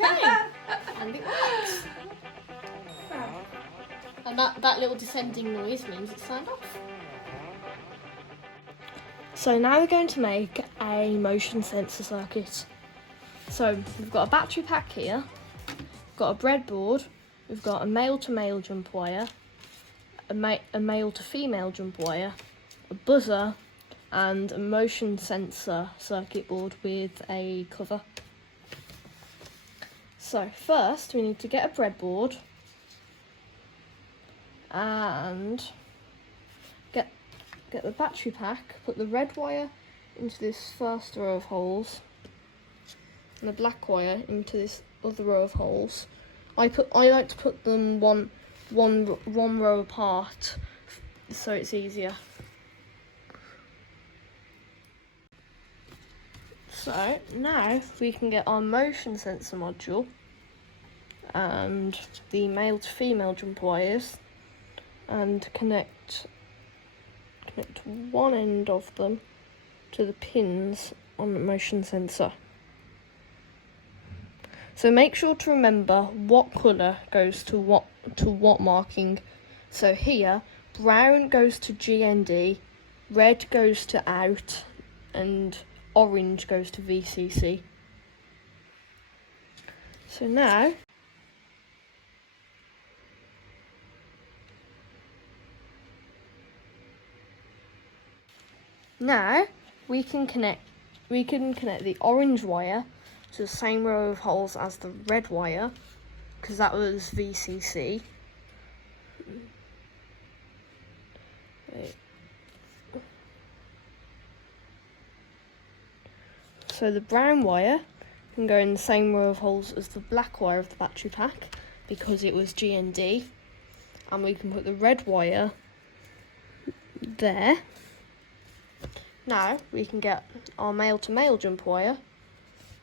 Okay, and it works. And that little descending noise means it's turned off. So now we're going to make a motion sensor circuit. So we've got a battery pack here, we've got a breadboard, we've got a male to male jump wire, a male to female jump wire, a buzzer, and a motion sensor circuit board with a cover. So first we need to get a breadboard and get the battery pack, put the red wire into this first row of holes and the black wire into this other row of holes. I like to put them one row apart so it's easier. So now we can get our motion sensor module and the male to female jump wires and connect one end of them to the pins on the motion sensor. So make sure to remember what colour goes to what marking. So here, brown goes to GND, red goes to out, and orange goes to VCC. So now we can connect the orange wire to the same row of holes as the red wire, because that was VCC. So the brown wire can go in the same row of holes as the black wire of the battery pack because it was GND, and we can put the red wire there. Now we can get our male to male jump wire,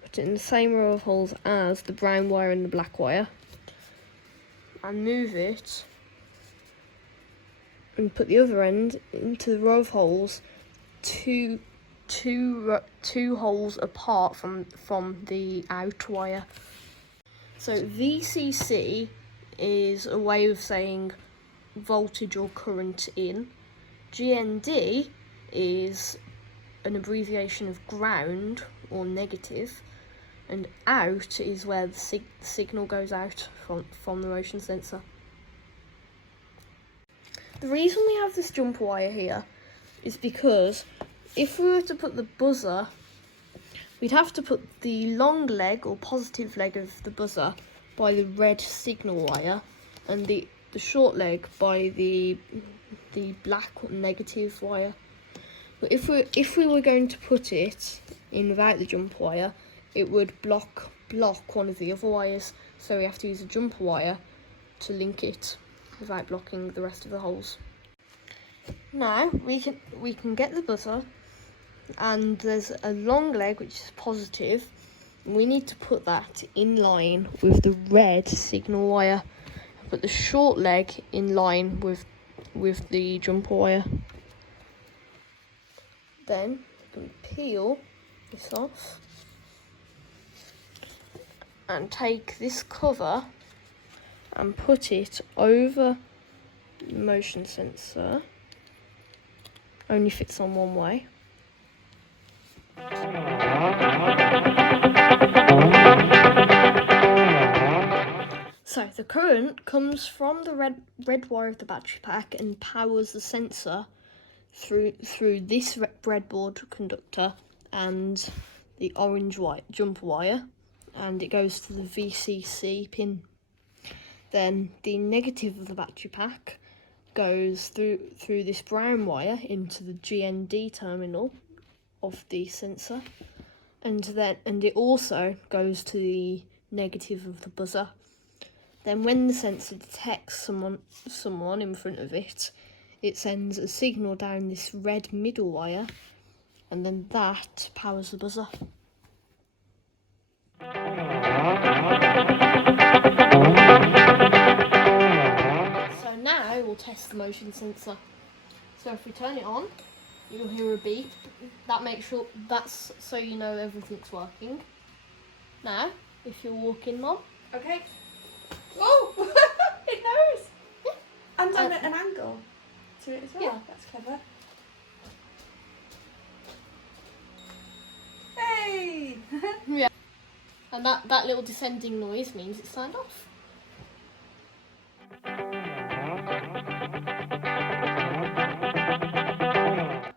put it in the same row of holes as the brown wire and the black wire, and move it and put the other end into the row of holes two holes apart from the out wire. So VCC is a way of saying voltage or current in. GND is an abbreviation of ground or negative, and out is where the signal goes out from the motion sensor. The reason we have this jump wire here is because if we were to put the buzzer, we'd have to put the long leg or positive leg of the buzzer by the red signal wire and the short leg by the black or negative wire. But if we were going to put it in without the jump wire, it would block one of the other wires, so we have to use a jumper wire to link it without blocking the rest of the holes. Now we can get the buzzer, and there's a long leg which is positive. We need to put that in line with the red signal wire. Put the short leg in line with the jumper wire. Then you can peel this off and take this cover and put it over the motion sensor. Only fits on one way. So the current comes from the red wire of the battery pack and powers the sensor through this breadboard conductor and the orange jumper wire, and it goes to the VCC pin. Then the negative of the battery pack goes through this brown wire into the GND terminal of the sensor, and it also goes to the negative of the buzzer. Then when the sensor detects someone in front of it, it sends a signal down this red middle wire, and then that powers the buzzer. So now we'll test the motion sensor. So if we turn it on, you'll hear a beep. That's so you know everything's working. Now if you're walking, Mum. Okay. Oh, it knows. Yeah. And on an angle to it as well. Yeah. That's clever. Hey! Yeah. And that little descending noise means it's signed off.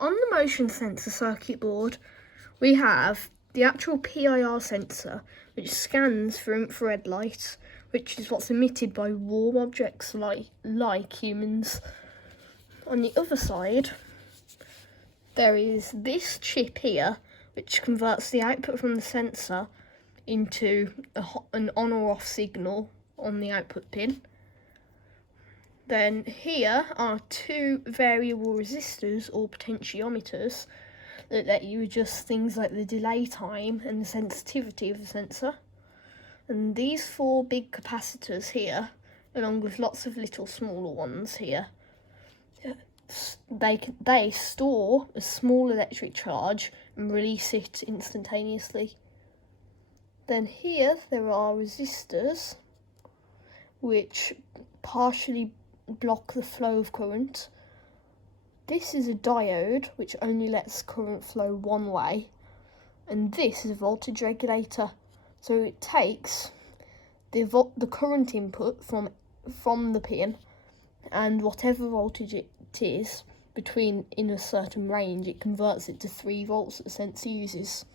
On the motion sensor circuit board, we have the actual PIR sensor, which scans for infrared light, which is what's emitted by warm objects like humans. On the other side, there is this chip here, which converts the output from the sensor into an on or off signal on the output pin. Then here are two variable resistors or potentiometers that let you adjust things like the delay time and the sensitivity of the sensor. And these four big capacitors here, along with lots of little smaller ones here, they store a small electric charge and release it instantaneously. Then here there are resistors which partially block the flow of current. This is a diode which only lets current flow one way, and this is a voltage regulator, so it takes the current input from the pin, and whatever voltage it is in a certain range, it converts it to 3 volts that the sensor uses.